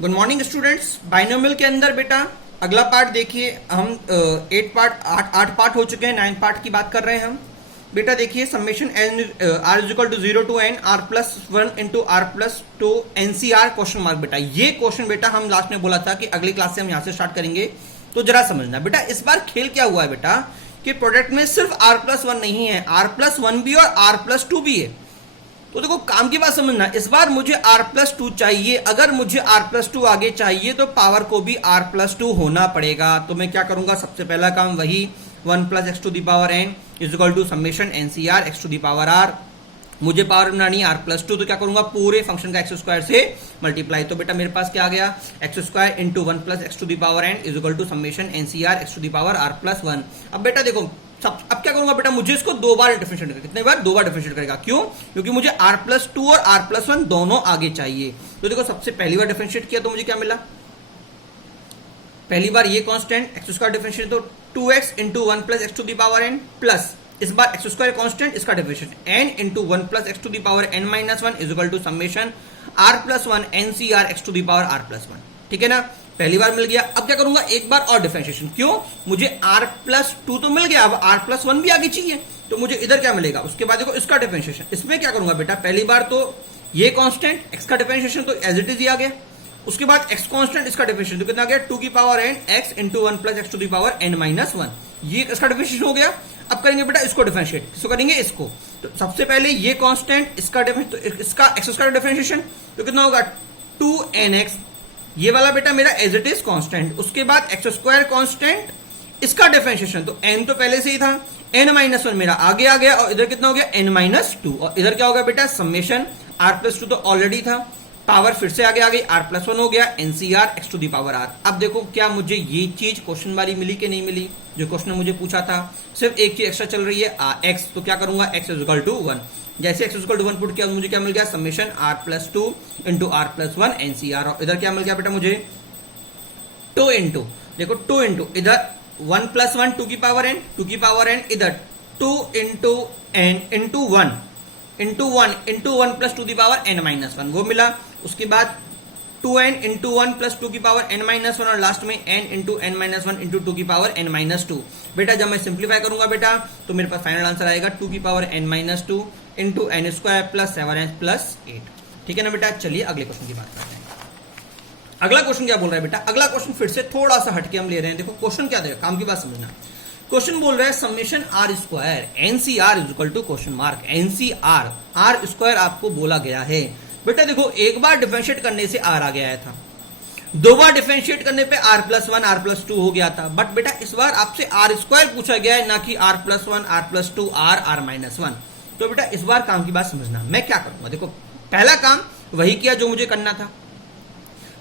Good morning students. Binomial के अंदर बेटा अगला पार्ट देखिए। हम 8 पार्ट हो चुके हैं, 9 पार्ट की बात कर रहे हैं हम। बेटा देखिए summation n r is equal to 0 to n r plus 1 into r plus 2 nCr question mark. बेटा ये क्वेश्चन बेटा हम लास्ट में बोला था कि अगली क्लास से हम यहां से स्टार्ट करेंगे, तो जरा समझना बेटा। इस बार खेल क्या हुआ है बेटा कि प्रोडक्ट में सिर्फ आर प्लस 1 नहीं है, आर प्लस 1 भी और आर प्लस 2 भी है। तो देखो काम की बात समझना, इस बार मुझे r प्लस 2 चाहिए। अगर मुझे r प्लस 2 आगे चाहिए तो पावर को भी r प्लस 2 होना पड़ेगा। तो मैं क्या करूंगा, सबसे पहला काम वही 1 plus x to the power n is equal to summation NCR x to the power r। मुझे पावर बनानी r प्लस 2, तो क्या करूंगा, पूरे फंक्शन का एक्स स्क्वायर से मल्टीप्लाई। तो बेटा मेरे पास क्या आ गया, x square into 1 plus x to the power n is equal to summation NCR x to the power r plus 1। अब बेटा देखो अब क्या करूंगा बेटा, मुझे इसको 2 बार डिफरेंशिएट करेगा। कितने बार? 2 बार डिफरेंशिएट करेगा। क्यों? क्योंकि मुझे r प्लस 2 और r प्लस 1 दोनों आगे चाहिए। तो देखो सबसे पहली बार डिफरेंशिएट किया तो मुझे क्या मिला, पहली बार ये कांस्टेंट एक्स स्क्वायर डिफरेंशिएट तो 2x into 1 plus x to the power n plus इस बार एक्स स्क्वायर कांस्टेंट इसका differentiate n into 1 plus x to the power n minus 1 is equal to summation r plus 1 nCr x to the power r plus 1। ठीक है ना, पहली बार मिल गया। अब क्या करूंगा, एक बार और डिफरेंशिएशन। क्यों? मुझे r प्लस 2 तो मिल गया, अब r प्लस 1 भी आगे चाहिए। तो मुझे इधर क्या मिलेगा, उसके बाद देखो इसका डिफरेंशिएशन। इसमें क्या करूंगा बेटा, पहली बार तो ये कांस्टेंट x का डिफरेंशिएशन तो एज इट इज ही आ गया। उसके बाद x कांस्टेंट इसका डिफरेंशिएशन तो कितना आ गया, 2 की पावर n x इंटू 1 plus x to the power n minus 1। ये इसका डिफरेंशिएशन हो गया। अब करेंगे बेटा इसको डिफरेंशिएट। किसको करेंगे, इसको। तो सबसे पहले ये कांस्टेंट इसका तो इसका एक्स स्क्वायर डिफरेंशिएशन तो कितना होगा, 2nx। ये वाला बेटा मेरा एज इट इज कांस्टेंट। उसके बाद एक्स स्क्वायर कांस्टेंट इसका डिफरेंशिएशन तो n तो पहले से ही था, n माइनस 1 मेरा आगे आ गया। और इधर कितना हो गया, n माइनस 2। और इधर क्या हो गया बेटा, समेशन r प्लस 2 तो ऑलरेडी था, पावर फिर से आगे आ गई, r प्लस 1 हो गया nCr x to the power r। अब देखो क्या मुझे ये चीज क्वेश्चन वाली मिली कि नहीं मिली, जो क्वेश्चन ने मुझे पूछा था। सिर्फ एक चीज एक्स्ट्रा चल रही है x, तो क्या करूंगा, x इज इक्वल टू 1। जैसे x इक्वल टू 1 पुट किया मुझे क्या मिल गया, summation r plus 2 into r plus 1 NCR. और इधर क्या मिल गया बेटा मुझे, 2 इंटू, देखो 2 इंटू इधर 1 प्लस 1 2 की पावर n, 2 की पावर n इधर 2 into n into 1 into 1 into 1 plus 2 की पावर n माइनस 1 वो मिला। उसके बाद 2n इंटू 1 प्लस 2 की पावर n माइनस 1 और लास्ट में n into n minus 1 into 2 की पावर n माइनस 2। बेटा जब मैं सिंप्लीफाई करूंगा बेटा तो मेरे पास फाइनल आंसर आएगा 2 की power n minus 2 into n square plus 7n plus 8। ठीक है ना बेटा, चलिए अगले क्वेश्चन की बात करते हैं। अगला क्वेश्चन क्या बोल रहा है बेटा, अगला क्वेश्चन फिर से थोड़ा सा हटके हम ले रहे हैं। देखो क्वेश्चन क्या देगा, काम की बात समझना। क्वेश्चन बोल रहा है summation r square nCr is equal to question mark nCr, r square आपको बोला गया है। बेटा देखो एक बार डिफरेंशिएट करने से आर आ गया था, 2 बार डिफरेंशिएट करने पे आर प्लस 1 आर प्लस 2 हो गया था। बट बेटा इस बार आपसे आर स्क्वायर पूछा गया है, ना कि r plus 1 r plus 2 r minus 1। तो बेटा इस बार काम की बात समझना, मैं क्या करूंगा। देखो पहला काम वही किया जो मुझे करना था।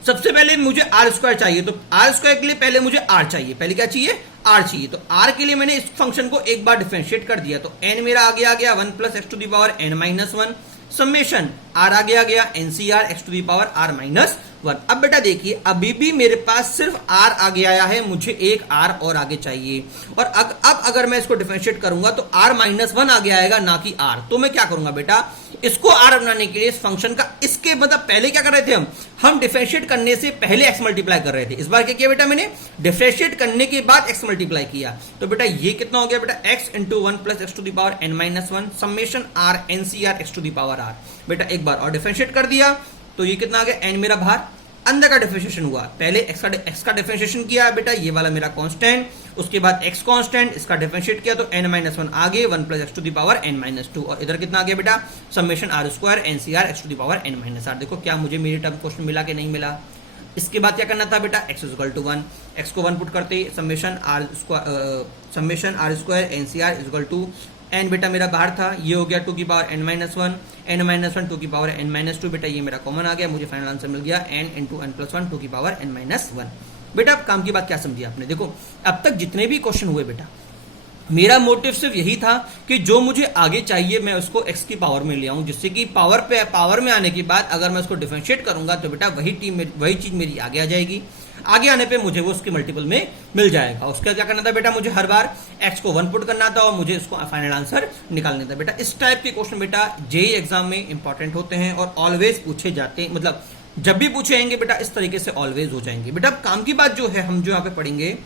सबसे पहले मुझे आर स्क्वायर चाहिए, तो आर स्क्वायर के लिए पहले मुझे आर चाहिए। पहले क्या चाहिए, आर चाहिए। तो आर के लिए मैंने इस फंक्शन को एक बार डिफरेंशिएट कर दिया, तो एन मेरा आगे आ गया 1 plus x to the power n minus 1 summation r आगे आ गया nCr x to the power r minus 1। अब बेटा देखिए अभी भी मेरे पास सिर्फ आर आगे आया है, मुझे एक आर और आगे चाहिए। और अब अगर मैं इसको डिफरेंशिएट करूंगा तो आर माइनस 1 आगे आएगा, ना कि आर। तो मैं क्या करूंगा बेटा, इसको आर बनाने के लिए इस फंक्शन का इसके मतलब पहले क्या कर रहे थे हम डिफरेंशिएट करने से पहले एक्स मल्टीप्लाई कर रहे थे। इस बार क्या किया बेटा, मैंने डिफरेंशिएट करने के बाद एक्स मल्टीप्लाई किया। तो बेटा ये कितना हो गया बेटा, x into 1 plus x to the power n minus 1 summation r nCr x to the power r. बेटा एक बार और डिफरेंशिएट कर दिया तो ये कितना आ गया, एन मेरा बाहर, अंदर का डिफरेंशिएशन हुआ। पहले एक्स का डिफरेंशिएशन किया बेटा, ये वाला मेरा कांस्टेंट। उसके बाद एक्स कांस्टेंट इसका डिफरेंशिएट किया तो n माइनस 1 आगे 1 plus x to the power n minus 2। और इधर कितना आ गया बेटा, summation r square nCr x to the power n minus r. देखो क्या मुझे मेरी टर्म क्वेश्चन मिला कि नहीं मिला। इसके बाद क्या करना था बेटा, एक्स इक्वल टू 1, एक्स को 1 पुट करते summation r square nCr equal to n बेटा मेरा बाहर था, ये हो गया 2 की power n minus 1 n minus 1 2 की पावर n माइनस 2। बेटा ये मेरा कॉमन आ गया, मुझे फाइनल आंसर मिल गया n इंटू n प्लस 1 2 की पावर n माइनस 1। बेटा अब काम की बात क्या समझी आपने। देखो अब तक जितने भी क्वेश्चन हुए बेटा, मेरा मोटिव सिर्फ यही था कि जो मुझे आगे चाहिए मैं उसको x की पावर में ले आऊं, जिससे कि पावर में आने के बाद अगर मैं उसको डिफरेंशिएट करूंगा तो बेटा वही चीज मेरी आगे आ जाएगी। आगे आने पे मुझे वो उसके मल्टीपल में मिल जाएगा। उसका क्या करना था बेटा, मुझे हर बार x को 1 पुट करना था और मुझे इसको फाइनल आंसर निकालना था। बेटा इस टाइप के क्वेश्चन बेटा जेईई एग्जाम में इंपॉर्टेंट होते हैं और ऑलवेज पूछे जाते हैं, मतलब जब भी पूछेंगे बेटा इस तरीके से ऑलवेज हो जाएंगे। बेटा अब काम की बात जो है हम जो यहाँ पे पढ़ेंगे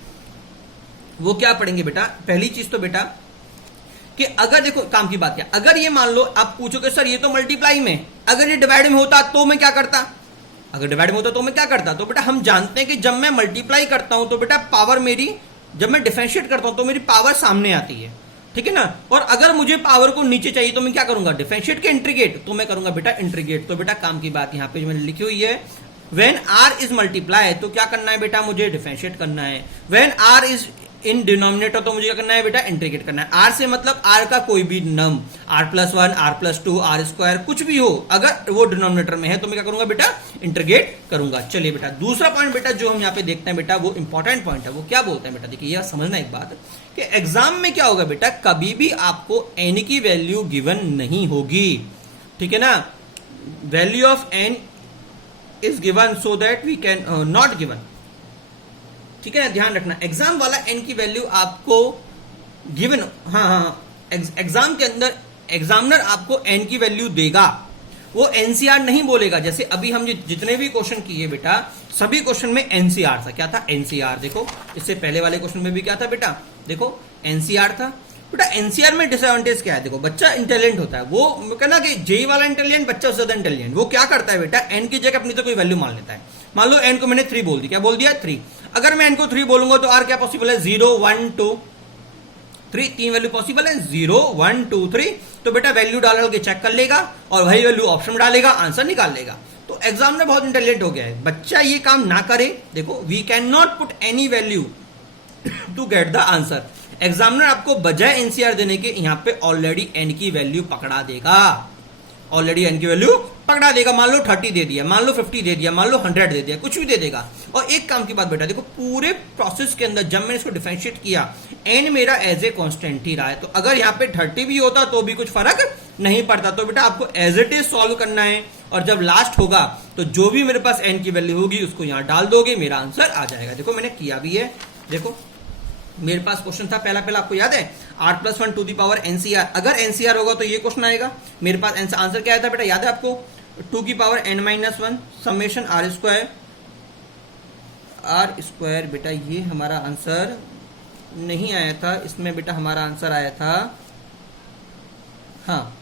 वो क्या पढ़ेंगे बेटा, पहली चीज तो बेटा कि अगर देखो काम की बात क्या, अगर ये मान लो आप पूछोगे सर ये तो मल्टीप्लाई में, अगर ये डिवाइड में होता तो मैं क्या करता, अगर डिवाइड में होता तो मैं क्या करता, तो बेटा हम जानते हैं कि जब मैं मल्टीप्लाई करता हूं तो बेटा पावर मेरी, जब मैं डिफरेंशिएट करता हूं तो मेरी पावर सामने आती है, ठीक है ना। और अगर मुझे पावर को नीचे चाहिए तो मैं क्या करूंगा, डिफरेंशिएट के इंटीग्रेट, तो मैं करूंगा बेटा इंटीग्रेट। तो बेटा काम की बात यहां पे मैंने लिखी हुई है, व्हेन आर इज मल्टीप्लाई तो क्या करना है बेटा, मुझे डिफरेंशिएट करना है। When r is in denominator तो मुझे क्या करना है बेटा, इंटीग्रेट करना है। आर से मतलब आर का कोई भी नम, R plus one, R plus two, R square कुछ भी हो, अगर वो डिनोमिनेटर में है तो मैं क्या करूंगा बेटा, इंटीग्रेट करूंगा। चलिए बेटा दूसरा पॉइंट बेटा जो हम यहाँ पे देखते हैं बेटा, वो इंपॉर्टेंट पॉइंट है, वो क्या बोलते हैं बेटा, देखिए यह समझना एक बात कि एग्जाम में क्या होगा बेटा, कभी भी आपको एन की वैल्यू गिवन नहीं होगी, ठीक है ना। Value of n is given so that we can not given, ठीक है ना, ध्यान रखना। एग्जाम वाला एन की वैल्यू आपको गिवन, एग्जाम के अंदर एग्जामिनर आपको एन की वैल्यू देगा, वो एनसीआर नहीं बोलेगा। जैसे अभी हम जितने भी क्वेश्चन किए बेटा, सभी क्वेश्चन में एनसीआर था। क्या था, एनसीआर। देखो इससे पहले वाले क्वेश्चन में भी क्या था बेटा, देखो एनसीआर था। बेटा एनसीआर में डिसएडवांटेज क्या है, देखो बच्चा इंटेलिजेंट होता है, वो कहना कि जेई वाला इंटेलिजेंट बच्चा उससे ज्यादा इंटेलिजेंट, वो क्या करता है बेटा, एन की जगह अपनी तो कोई वैल्यू मान लेता है। मान लो एन को मैंने 3 बोल दी, क्या बोल दिया 3, अगर मैं एन को 3 बोलूंगा तो आर क्या पॉसिबल है, 0 1 2 3, 3 वैल्यू पॉसिबल है, 0 1 2 3। तो बेटा वैल्यू डाल के चेक कर लेगा और वही वैल्यू ऑप्शन में डालेगा, आंसर निकाल लेगा। तो एग्जामिनर बहुत इंटेलिजेंट हो गया है, बच्चा ये काम ना करे। देखो we can not put any value to get the answer. Examiner आपको बजाय एनसीआर देने के यहाँ पे ऑलरेडी एन की वैल्यू पकड़ा देगा, ऑलरेडी एन की वैल्यू पकड़ा देगा। मान लो 30 दे दिया, मान लो 50 दे दिया, मान लो 100 दे दिया, कुछ भी दे देगा। और एक काम की बात बेटा, देखो पूरे प्रोसेस के अंदर जब मैंने इसको डिफरेंशिएट किया, एन मेरा एज ए कांस्टेंट ही रहा है। तो अगर यहाँ पे 30 भी होता तो भी कुछ फर्क नहीं पड़ता। तो बेटा आपको एज इट इज सॉल्व करना है, और जब लास्ट होगा तो जो भी मेरे पास एन की वैल्यू होगी उसको यहाँ डाल दोगे, मेरा आंसर आ जाएगा। देखो मैंने किया भी है, देखो मेरे पास क्वेश्चन था पहला आपको याद है, r plus 1 to the power nCr. अगर एनसीआर होगा तो ये क्वेश्चन आएगा। मेरे पास आंसर क्या आया था बेटा, याद है आपको, 2 की power n minus 1 summation r square. बेटा ये हमारा आंसर नहीं आया था, इसमें बेटा हमारा आंसर आया था, हाँ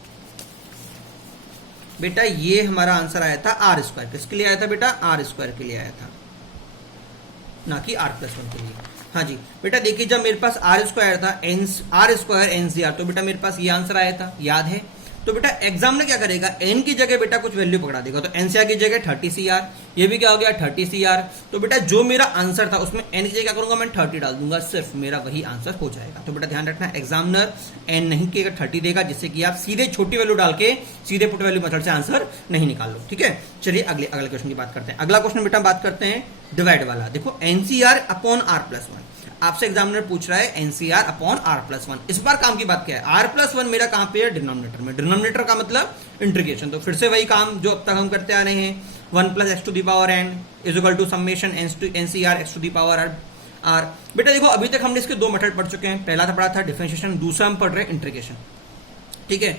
बेटा ये हमारा आंसर आया था आर स्क्वायर। किसके लिए आया था बेटा, आर स्क्वायर के लिए आया था, ना कि r प्लस 1 के लिए। हाँ जी बेटा देखिए, जब मेरे पास आर स्क्वायर था, आर स्क्वायर एनसीआर, तो बेटा मेरे पास ये आंसर आया था, याद है। तो बेटा एग्जाम में क्या करेगा, एन की जगह बेटा कुछ वैल्यू पकड़ा देगा। तो एनसीआर की जगह 30 CR, ये भी क्या हो गया 30 CR। तो बेटा जो मेरा आंसर था उसमें एन की जगह क्या करूंगा, मैं 30 डाल दूंगा, सिर्फ मेरा वही आंसर हो जाएगा। तो बेटा ध्यान रखना, एग्जामिनर एन नहीं के 30 देगा, जिससे कि आप सीधे छोटी वैल्यू डाल के सीधे पुट वैल्यू मेथड से आंसर नहीं निकाल लो, ठीक है। चलिए अगले क्वेश्चन की बात करते हैं। अगला क्वेश्चन बेटा बात करते हैं डिवाइड वाला। देखो एनसीआर अपॉन आर प्लस 1, आपसे एग्जामिनर पूछ रहा है एनसीआर अपॉन आर प्लस 1। इस बार काम की बात क्या है, आर प्लस 1 मेरा कहां पे है, डिनोमिनेटर में। डिनोमिनेटर का मतलब इंटीग्रेशन। तो फिर से वही काम जो अब तक हम करते आ रहे हैं, 1 plus x to the power n is equal to summation NCR x to the power r. बेटा देखो अभी तक हमने इसके 2 मेथड पढ़ चुके हैं, पहला था पढ़ा था डिफरेंशिएशन, दूसरा हम पढ़ रहे हैं इंटीग्रेशन, ठीक है।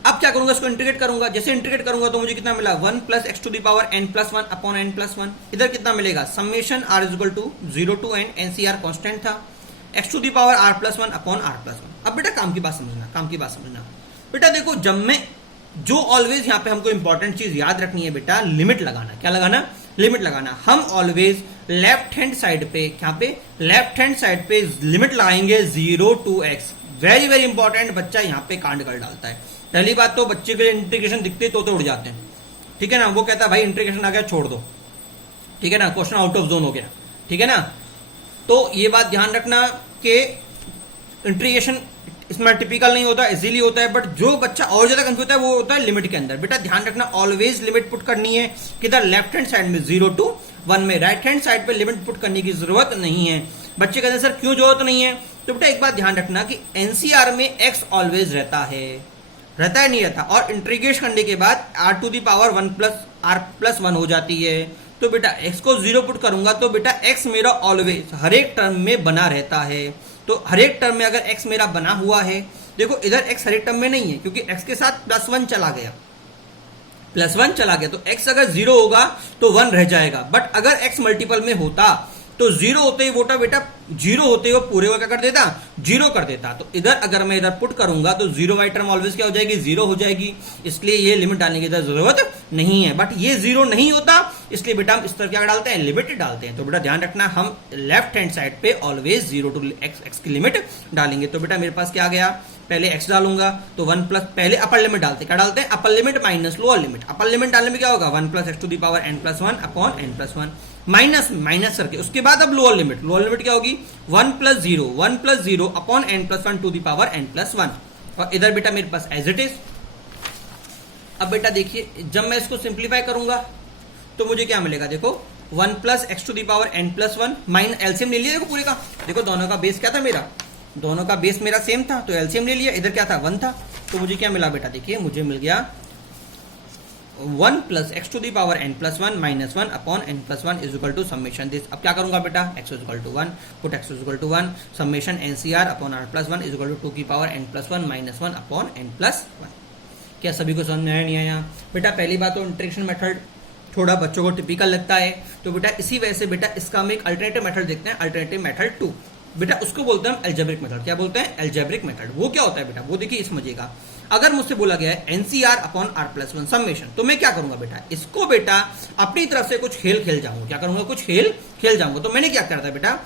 अब क्या करूंगा, इसको इंटीग्रेट करूंगा। जैसे इंटीग्रेट करूंगा तो मुझे कितना मिला, 1 plus x to the power n plus 1 upon n plus 1। इधर कितना मिलेगा, summation r is equal to 0 to n, nCr constant था, x to the power r plus 1 upon r plus 1। अब बेटा काम की बात समझना, बेटा देखो जब मैं जो ऑलवेज यहाँ पे हमको इंपॉर्टेंट चीज याद रखनी है बेटा, लिमिट लगाना। क्या लगाना, लिमिट लगाना। हम ऑलवेज लेफ्ट हैंड साइड पे, यहाँ पे लेफ्ट हैंड साइड पे लिमिट लगाएंगे 0 to x। Very very important, बच्चा यहाँ पे कांड कर डालता है। पहली बात तो बच्चे के लिए इंटीग्रेशन दिखते तो उड़ जाते हैं, ठीक है ना। वो कहता है भाई इंटीग्रेशन आ गया छोड़ दो, ठीक है ना, क्वेश्चन आउट ऑफ जोन हो गया, ठीक है ना। तो ये बात ध्यान रखना कि इंटीग्रेशन इसमें टिपिकल नहीं होता, इजीली होता है, बट जो बच्चा और ज्यादा कंफ्यूज होता है वो होता है लिमिट के अंदर। बेटा ध्यान रखना, ऑलवेज लिमिट पुट करनी है किधर, लेफ्ट हैंड साइड में 0 टू 1 में। राइट हैंड साइड पे लिमिट पुट करने की जरूरत नहीं है। बच्चे कहते हैं सर क्यों जरूरत नहीं है, तो बेटा एक बात ध्यान रखना कि एनसीआर में एक्स ऑलवेज रहता है नहीं रहता, और इंटीग्रेट करने के बाद r to the power 1 plus r plus 1 हो जाती है। तो बेटा x को 0 पुट करूंगा तो बेटा x मेरा ऑलवेज हर एक टर्म में बना रहता है। तो हर एक टर्म में अगर x मेरा बना हुआ है, देखो इधर x हर एक टर्म में नहीं है क्योंकि x के साथ +1 चला गया, प्लस वन चला गया, तो x अगर 0 होगा तो 1 रह जाएगा, बट अगर x मल्टीपल में होता तो 0 होते ही वोटा बेटा 0 होते ही वो पूरे को क्या कर देता, 0 कर देता। तो इधर अगर मैं इधर पुट करूंगा तो 0 वाई टर्म ऑलवेज क्या हो जाएगी, 0 हो जाएगी, इसलिए ये लिमिट डालने की इधर जरूरत नहीं है। बट ये 0 नहीं होता, इसलिए बेटा हम इस तरह क्या डालते हैं, लिमिट डालते हैं। तो बेटा ध्यान रखना, हम लेफ्ट हैंड साइड पे ऑलवेज 0 टू x की लिमिट डालेंगे। तो बेटा मेरे पास क्या आ गया, पहले x डालूंगा तो 1 प्लस, पहले अपर लिमिट डालते, क्या डालते हैं, upper limit minus lower limit. Upper limit डालने में क्या होगा, 1 plus x to the power n plus 1 upon n plus 1, minus करके उसके बाद अब लोअर लिमिट क्या होगी, 1 plus 0 upon n plus 1 to the power n plus 1। और इधर बेटा मेरे पास एज इट इज। अब बेटा देखिए, जब मैं इसको सिंप्लीफाई करूंगा तो मुझे क्या मिलेगा, देखो 1 plus x to the power n plus 1 mine LCM ले लिया, देखो पूरे का, देखो दोनों का बेस क्या था मेरा, दोनों का बेस मेरा सेम था, तो एलसीएम ले लिया, इधर क्या था 1 था, तो मुझे क्या मिला बेटा, देखिए मुझे मिल गया 1 plus x to the power n plus 1 minus 1 upon n plus 1 is equal to summation this. अब क्या करूंगा बेटा, x is equal to 1, put x is equal to 1 summation NCR upon r plus 1 is equal to 2 की power n plus 1 minus 1 upon n plus 1। क्या सभी को समझ में आया नहीं आया बेटा? पहली बात तो इंटरेक्शन मेथड थोड़ा बच्चों को टिपिकल लगता है, तो बेटा इसी वजह से बेटा इसका हम एक अल्टरनेटिव मेथड देखते हैं, अल्टरनेटिव मेथड 2। बेटा उसको बोलते हैं हम एल्जेब्रिक मेथड। क्या बोलते हैं, एल्जेब्रिक मेथड। वो क्या होता है बेटा, वो देखिए समझिएगा। अगर मुझसे बोला गया है NCR upon r plus 1 summation, तो मैं क्या करूंगा बेटा, इसको बेटा अपनी तरफ से कुछ खेल खेल जाऊंगा। क्या करूंगा, कुछ खेल खेल जाऊंगा। तो मैंने क्या करता है बेटा,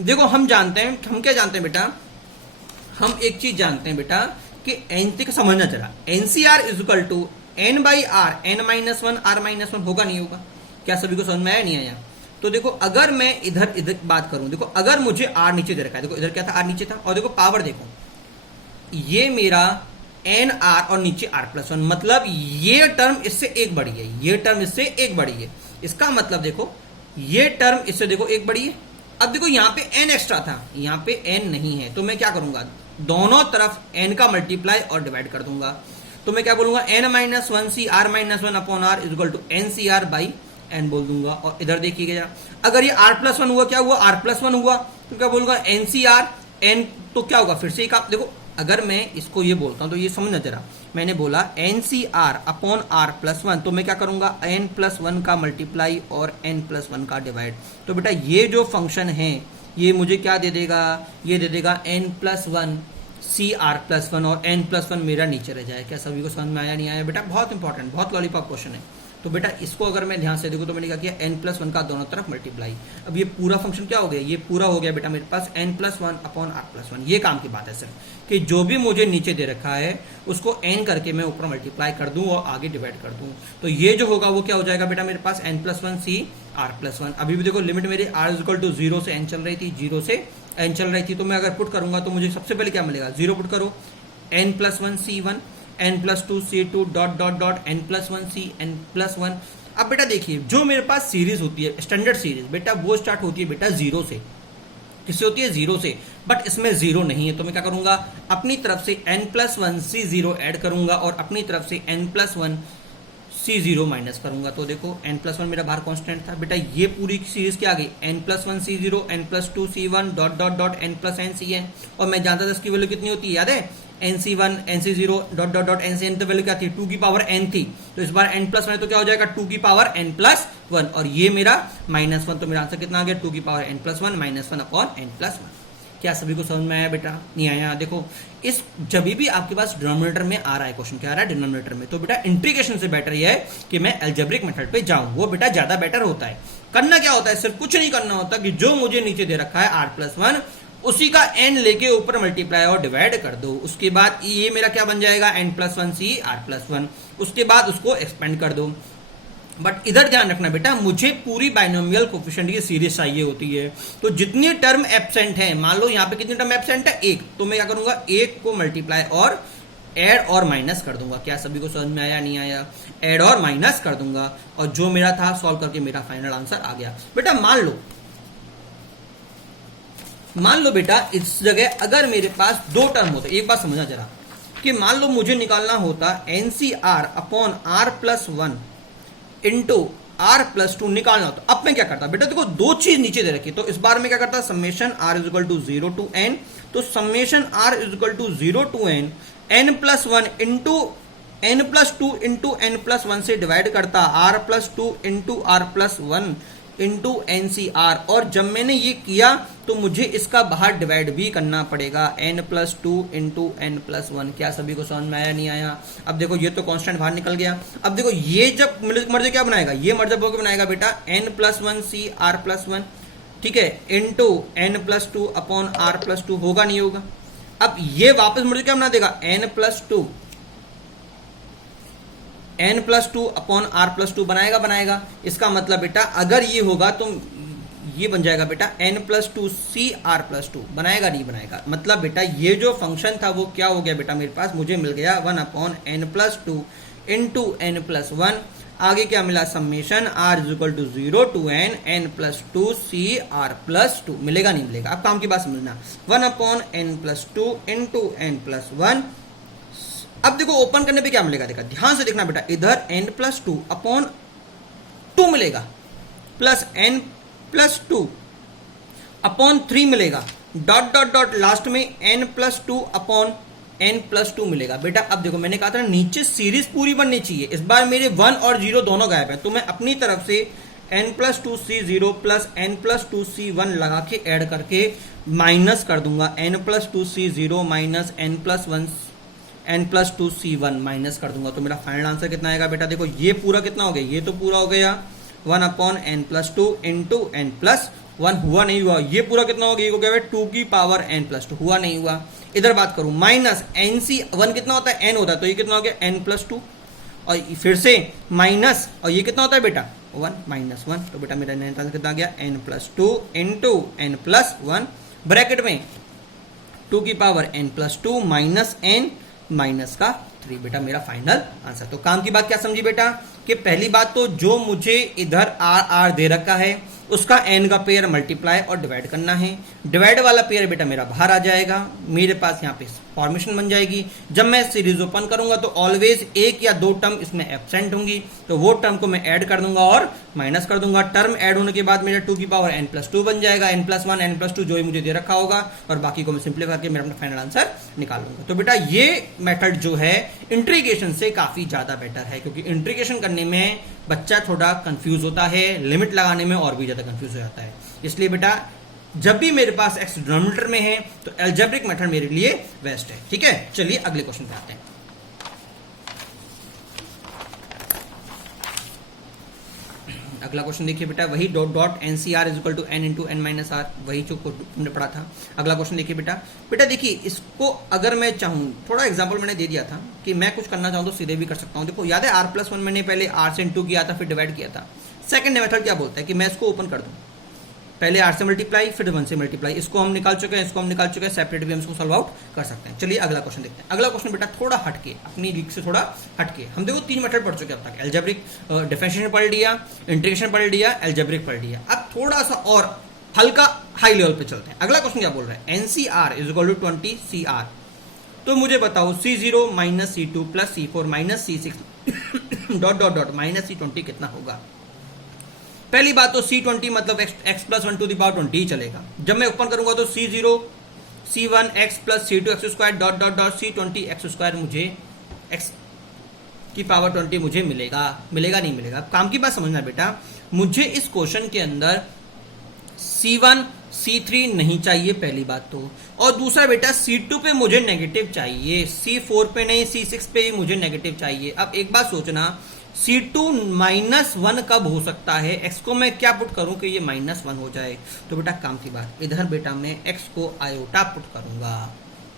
देखो हम जानते हैं, हम क्या जानते हैं बेटा, हम एक चीज जानते हैं बेटा कि एन को समझना चला, NCR is equal to n by r, n minus 1 r minus 1 होगा नहीं होगा? क्या सभी को समझ में आया नहीं आया? तो देखो अगर मैं इधर इधर बात करूं, देखो अगर मुझे r नीचे दे रखा है, देखो इधर क्या था, r नीचे था, और देखो पावर देखो, ये मेरा एन आर और नीचे r प्लस 1, मतलब ये टर्म इससे एक बड़ी है, ये टर्म इससे एक बड़ी है। इसका मतलब देखो ये टर्म इससे देखो एक बड़ी है। अब देखो यहाँ पे n एक्स्ट्रा था, यहाँ पे n नहीं है, तो मैं क्या करूंगा, दोनों तरफ n का मल्टीप्लाई और डिवाइड कर दूंगा। तो मैं क्या बोलूंगा, n minus 1 C r minus 1 upon r is equal to n C r by n बोल दूंगा। और इधर देखिएगा जरा, अगर ये r प्लस 1 हुआ, क्या हुआ, r प्लस 1 हुआ, तो क्या बोलूंगा एन सी आर n, तो क्या होगा, फिर से एक आप देखो, अगर मैं इसको ये बोलता हूं तो ये समझना जरा, मैंने बोला n C r upon r plus 1, तो मैं क्या करूंगा, n प्लस 1 का मल्टीप्लाई और n प्लस 1 का डिवाइड। तो बेटा ये जो फंक्शन है ये मुझे क्या दे देगा, ये दे देगा n plus 1 C r plus 1 और n प्लस 1 मेरा नीचे रह जाए। क्या सभी को समझ में आया नहीं आया बेटा? बहुत इंपॉर्टेंट, बहुत लॉलीपॉप क्वेश्चन है। तो बेटा इसको अगर मैं ध्यान से देखूं तो मैंने क्या किया, n प्लस 1 का दोनों तरफ मल्टीप्लाई। अब ये पूरा फंक्शन क्या हो गया, ये पूरा हो गया बेटा मेरे पास n plus 1 upon r plus 1। ये काम की बात है सिर्फ कि जो भी मुझे नीचे दे रखा है उसको n करके मैं ऊपर मल्टीप्लाई कर दूं और आगे डिवाइड कर दूं। तो ये जो होगा वो क्या हो जाएगा बेटा मेरे पास, n plus 1 C r plus 1। अभी भी देखो लिमिट मेरी r इज इक्वल टू 0 से n चल रही थी, 0 से n चल रही थी। तो मैं अगर पुट करूंगा तो मुझे सबसे पहले क्या मिलेगा, 0 पुट करो, n प्लस 1 सी 1, n प्लस 2 सी 2 dot dot dot n plus 1 सी n प्लस 1। अब बेटा देखिए जो मेरे पास सीरीज होती है, स्टैंडर्ड सीरीज बेटा, वो स्टार्ट होती है बेटा 0 से। किससे होती है, 0 से। बट इसमें 0 नहीं है, तो मैं क्या करूंगा, अपनी तरफ से n प्लस 1 सी 0 ऐड करूंगा और अपनी तरफ से n प्लस 1 सी 0 माइनस करूंगा। तो देखो n प्लस 1 मेरा बाहर कांस्टेंट था बेटा, ये पूरी सीरीज क्या आ गई, n प्लस 1 सी 0, n प्लस 2 सी 1 dot dot dot n plus n सी n। और मैं जानता था इसकी वैल्यू कितनी होती है, याद है, NC1 NC0 dot dot dot NCN, तो वैल्यू क्या थी, 2 की पावर n थी। तो इस बार n प्लस 1 तो क्या हो जाएगा, 2 की पावर n प्लस 1, और ये मेरा माइनस 1। तो मेरा आंसर कितना आ गया, 2 की power n plus 1 minus 1 upon n plus 1। क्या सभी को समझ में आया बेटा? नहीं आया? देखो इस जब भी आपके पास डिनोमिनेटर में आ रहा है क्वेश्चन, क्या आ रहा है डिनोमिनेटर में, तो बेटा इंटीग्रेशन से बेटर यह है कि मैं एल्जेब्रिक मेथड पे जाऊं, वो बेटा ज्यादा बेटर होता है। करना क्या होता है, सिर्फ कुछ नहीं करना होता कि जो मुझे नीचे दे रखा है r प्लस 1, उसी का n लेके ऊपर मल्टीप्लाई और डिवाइड कर दो। उसके बाद ये मेरा क्या बन जाएगा, n plus 1 C r plus 1। उसके बाद उसको एक्सपेंड कर दो। बट इधर ध्यान रखना बेटा, मुझे पूरी बाइनोमियल कोफिशिएंट की सीरीज चाहिए होती है। तो जितनी टर्म एब्सेंट है, मान लो यहाँ पे कितनी टर्म एब्सेंट है, 1, तो मैं क्या करूंगा, 1 को मल्टीप्लाई और ऐड और माइनस कर दूंगा। क्या सभी को समझ में आया नहीं आया? ऐड और माइनस कर दूंगा और जो मेरा था सॉल्व करके मेरा फाइनल आंसर आ गया। बेटा मान लो बेटा इस जगह अगर मेरे पास 2 टर्म होते, एक बात समझना जरा, कि मान लो मुझे निकालना होता NCR upon r plus 1 into r plus 2 निकालना होता। अब मैं क्या करता बेटा, देखो 2 चीज नीचे दे रखी, तो इस बार में क्या करता, summation r is equal to 0 to n, तो summation r is equal to 0 to n n plus 1 into n plus two into n plus one से डिवाइड करता, r plus two into r plus one into n C r, और जब मैंने ये किया तो मुझे इसका बाहर डिवाइड भी करना पड़ेगा, n plus two into n plus one. क्या सभी को समझ में आया नहीं आया? अब देखो ये तो कांस्टेंट बाहर निकल गया। अब देखो ये जब मर्ज क्या बनाएगा, ये मर्ज होकर बनाएगा बेटा n plus one C r plus one, ठीक है, into n plus two upon r plus two, होगा नहीं होगा? अब ये वापस मर्ज क्या बना देगा, n plus two upon r plus two बनाएगा। इसका मतलब बेटा अगर ये होगा तो ये बन जाएगा बेटा n plus two C r plus two, बनाएगा नहीं बनाएगा? मतलब बेटा ये जो फंक्शन था वो क्या हो गया बेटा मेरे पास, मुझे मिल गया 1 upon n plus two into n plus one, आगे क्या मिला, summation r is equal to 0 to n plus two C r plus two. मिलेगा नहीं मिलेगा? अब काम की बात समझना, 1 upon n plus two into n plus one. अब देखो ओपन करने पे क्या मिलेगा, देखा ध्यान से देखना बेटा, इधर n plus two upon two मिलेगा, plus n plus two upon three मिलेगा, डॉट डॉट डॉट लास्ट में n plus two upon n plus two मिलेगा। बेटा अब देखो मैंने कहा था नीचे सीरीज पूरी बननी चाहिए, इस बार मेरे 1 और 0 दोनों गायब हैं, तो मैं अपनी तरफ से n plus two C zero plus n plus two C one लगा के ऐड करके माइनस कर दूंगा, n plus two C zero minus n plus two C one minus कर दूंगा, तो मेरा फाइनल आंसर कितना आएगा बेटा? देखो ये पूरा कितना हो गया, ये तो पूरा हो गया 1 upon n plus two into n plus one, हुआ नहीं हुआ? ये पूरा कितना हो गया, ये हो गया 2 की पावर n प्लस टू, हुआ नहीं हुआ? इधर बात करूं माइनस एन सी वन कितना होता है, n होता है, तो ये कितना हो गया n प्लस टू, और फिर से माइनस, और ये कितना होता है बेटा 1 माइनस वन, तो बेटा मेरा आंसर कितना गया n plus two into n plus one, bracket में 2 की power n plus two minus n minus का 3, बेटा मेरा फाइनल आंसर। तो काम की बात क्या समझी बेटा, कि पहली बात तो जो मुझे इधर आर दे रखा है उसका n का पेयर मल्टीप्लाई और डिवाइड करना है, डिवाइड वाला पेयर बेटा मेरा बाहर आ जाएगा, मेरे पास यहाँ पे फॉर्मेशन बन जाएगी। जब मैं सीरीज ओपन करूंगा तो ऑलवेज एक या दो टर्म इसमें एब्सेंट होंगी, तो वो टर्म को मैं ऐड कर दूंगा और माइनस कर दूंगा। टर्म ऐड होने के बाद मेरा 2 की पावर n प्लस टू बन जाएगा, n plus one n plus to जो ही मुझे दे रखा होगा, और बाकी को मैं सिंप्लीफाई करके मेरा अपना फाइनल आंसर निकाल लूंगा। तो बेटा ये मेथड जो है इंट्रीगेशन से काफी ज्यादा बेटर है, क्योंकि इंट्रीगेशन करने में बच्चा थोड़ा कंफ्यूज होता है, लिमिट लगाने में और भी ज्यादा कंफ्यूज हो जाता है। इसलिए बेटा जब भी मेरे पास x डिनोमिनेटर में है तो एल्जेब्रिक मेथड मेरे लिए बेस्ट है। ठीक है, चलिए अगले क्वेश्चन पे आते हैं। अगला क्वेश्चन देखिए बेटा, वही dot dot NCR is equal to n into n minus r, वही जो हमने पढ़ा था। अगला क्वेश्चन देखिए बेटा देखिए इसको अगर मैं चाहूँ, थोड़ा एग्जांपल मैंने दे दिया था कि मैं कुछ करना चाहूँ तो सीधे भी कर सकता हूँ। देखो याद है आर प्लस वन मैंने पहले आर से इंटू किया था, फिर डिवाइड किया था। सेकंड मेथड क्या बोलता है कि मैं इसको ओपन कर दूं, पहले आर से मल्टीप्लाई फिर वन से मल्टीप्लाई, इसको हम निकाल चुके हैं, इसको हम निकाल चुके हैं, सेपरेट भी हम इसको सॉल्व आउट कर सकते हैं। चलिए अगला क्वेश्चन देखते हैं। अगला क्वेश्चन बेटा थोड़ा हटके, अपनी लीग से थोड़ा हटके, हम देखो 3 मेथड पढ़ चुके हैं अब तक, एल्जेब्रिक डिफरेंशिएशन पढ़ लिया, इंटीग्रेशन पढ़ लिया, एल्जेब्रिक पढ़ लिया। अब थोड़ा सा और हल्का हाई लेवल पे चलते हैं। अगला क्वेश्चन क्या बोल रहा है, NCR is equal to 20 CR, तो मुझे बताओ C0 minus C2 plus C4 minus C6 dot dot dot minus C20 कितना होगा। पहली बात तो C20 मतलब x plus one to the power 20 ही चलेगा। जब मैं ओपन करूंगा तो C0 C1 x plus C2 x square dot dot dot C20 x square, मुझे x की पावर 20 मुझे मिलेगा, मिलेगा नहीं मिलेगा। काम की बात समझना बेटा, मुझे इस क्वेश्चन के अंदर C1 C3 नहीं चाहिए पहली बात तो, और दूसरा बेटा C2 पे मुझे नेगेटिव चाहिए, C4 पे नहीं, C6 पे ही मुझे नेगेटिव चाहिए। अब एक बात सोचना, C2 माइनस वन कब हो सकता है, x को मैं क्या पुट करूं कि ये माइनस वन हो जाए। तो बेटा काम की बात, इधर बेटा मैं x को आयोटा पुट करूंगा।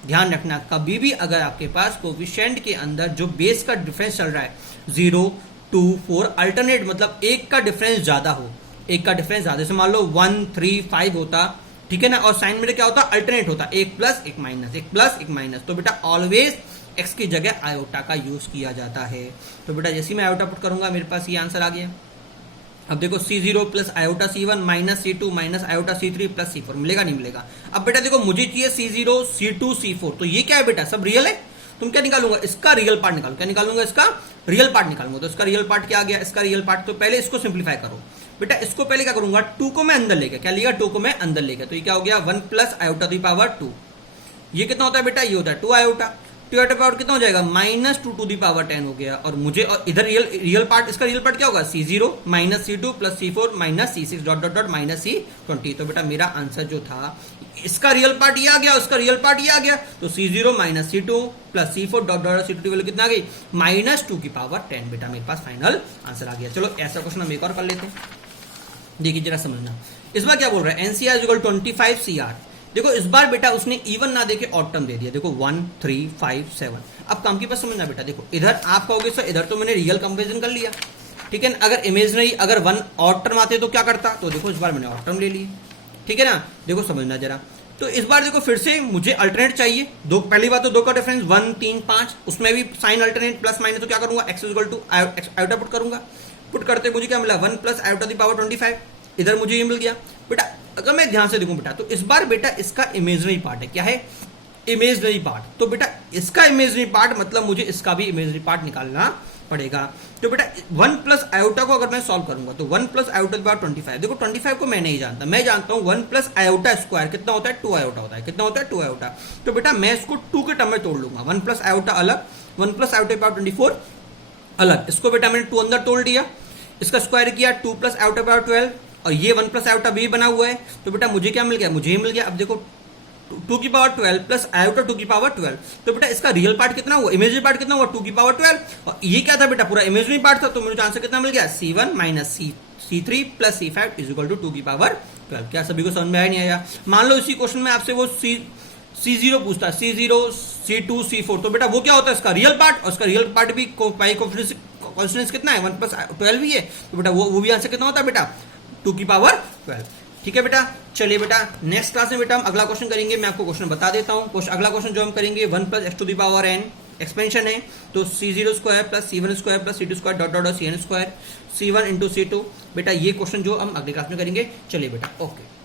ध्यान रखना कभी भी अगर आपके पास कोफिशिएंट के अंदर जो बेस का डिफरेंस चल रहा है 0 2 4 अल्टरनेट, मतलब एक का डिफरेंस ज्यादा हो, एक का डिफरेंस ज्यादा, जैसे मान लो 1 3 5 होता, ठीक है ना, और साइन में क्या होता, अल्टरनेट होता, एक प्लस एक माइनस, एक प्लस एक माइनस, तो बेटा ऑलवेज x की जगह आयोटा का यूज किया जाता है। तो बेटा जैसे मैं आयोटा पुट करूंगा मेरे पास ये आंसर आ गया। अब देखो C0 plus iota C1 minus C2 minus iota C3 plus C4, मिलेगा नहीं मिलेगा। अब बेटा देखो मुझे चाहिए C0 C2 C4, तो ये क्या है बेटा, सब रियल है। तुम क्या निकालूंगा, इसका रियल पार्ट निकालूंगा, क्या निकालूंगा, इसका रियल पार्ट निकालूंगा। तो इसका रियल पार्ट क्या आ गया, इसका रियल पार्ट, तो पहले इसको सिंप्लीफाई करो बेटा। इसको पहले क्या करूंगा, 2 को मैं अंदर ले गया, क्या लिया, 2 को मैं अंदर ले गया, तो ये क्या हो गया 1 प्लस आयोटा दी पावर 2। ये कितना होता है बेटा, ये होता है 2 आयोटा, टू टू पावर कितना हो जाएगा -2 टू दी पावर 10 हो गया। और मुझे और इधर रियल पार्ट, इसका रियल पार्ट क्या होगा C0 minus C2 plus C4 minus C6 dot dot dot minus C20। तो बेटा मेरा आंसर जो था इसका रियल पार्ट ये आ गया, उसका रियल पार्ट ये आ गया, तो C0 minus C2 plus C4 dot dot C20 value कितना आ गई -2 की पावर 10। बेटा मेरे पास फाइनल आंसर आ गया। चलो ऐसा क्वेश्चन हम एक और कर लेते हैं, देखिए जरा समझना। इस बार क्या बोल रहा है NCR 25 CR। देखो इस बार बेटा उसने इवन ना देके ऑड टर्म दे दिया, देखो 1 3 5 7। अब काम की बात समझना बेटा, देखो इधर आप कहोगे सर इधर तो मैंने रियल कंपेरिजन कर लिया, ठीक है ना। अगर इमेजनरी अगर 1 ऑड टर्म आते तो क्या करता, तो देखो इस बार मैंने ऑड टर्म ले लिया, ठीक है ना। देखो समझना जरा, तो इस बार देखो फिर से मुझे अल्टरनेट चाहिए दो। पहली बात तो दो का डिफरेंस 1 3 5, उसमें भी साइन अल्टरनेट प्लस माइनस, तो क्या करूंगा x आयोटा पुट करूंगा। पुट करते मुझे क्या मिला 1 प्लस आयोटा दी पावर 25, इधर मुझे ये मिल गया। बेटा अगर मैं ध्यान से देखूं बेटा, तो इस बार बेटा इसका इमेजनरी पार्ट है, क्या है इमेजनरी पार्ट। तो बेटा इसका इमेजनरी पार्ट मतलब मुझे इसका भी इमेजनरी पार्ट निकालना पड़ेगा। तो बेटा 1 प्लस आयोटा को अगर मैं सॉल्व करूंगा तो 1 प्लस आयोटा दी पावर 25, देखो 25 को मैं नहीं जानता, मैं जानता हूं 1 प्लस आयोटा स्क्वायर कितना होता है 2 आयोटा होता है, कितना होता है 2 आयोटा। तो बेटा मैं इसको 2 के टर्म में तोड़ लूंगा, 1 प्लस आयोटा अलग, 1 प्लस आयोटा दी पावर 24 अलग। इसको बेटा मैंने 2 अंदर तोड़ दिया, इसका स्क्वायर किया 2 प्लस आयोटा पावर 12, और ये 1 प्लस आयोटा भी बना हुआ है। तो बेटा मुझे क्या मिल गया, मुझे मिल गया। अब देखो 2 की पावर 12 प्लस आयोटा 2 की पावर 12, तो बेटा इसका रियल पार्ट कितना हुआ, इमेजनरी पार्ट कितना हुआ 2 की पावर 12, और ये क्या था बेटा पूरा इमेजनरी पार्ट था। तो मुझे आंसर कितना मिल गया C1 minus C3 plus C5 is equal to 2 की पावर 12। क्या सभी को समझ में आया नहीं आया। मान लो इसी क्वेश्चन में आपसे वो C0 पूछता है, C0 C2 C4, तो बेटा वो क्या होता है इसका रियल पार्ट, और इसका रियल पार्ट भी पाई कॉन्फिडेंस कितना है 1 प्लस 12 ही है। तो बेटा वो भी आंसर कितना होता है बेटा 2 की पावर 12। ठीक है बेटा, चलिए बेटा नेक्स्ट क्लास में बेटा हम अगला क्वेश्चन करेंगे। मैं आपको क्वेश्चन बता देता हूं। अगला क्वेश्चन जो हम करेंगे 1 plus x to the power n expansion है, तो C0 square plus C1 square plus C2 square dot dot Cn square C1 into C2। बेटा ये क्वेश्चन जो हम अगली क्लास में करेंगे। चलिए बेटा ओके।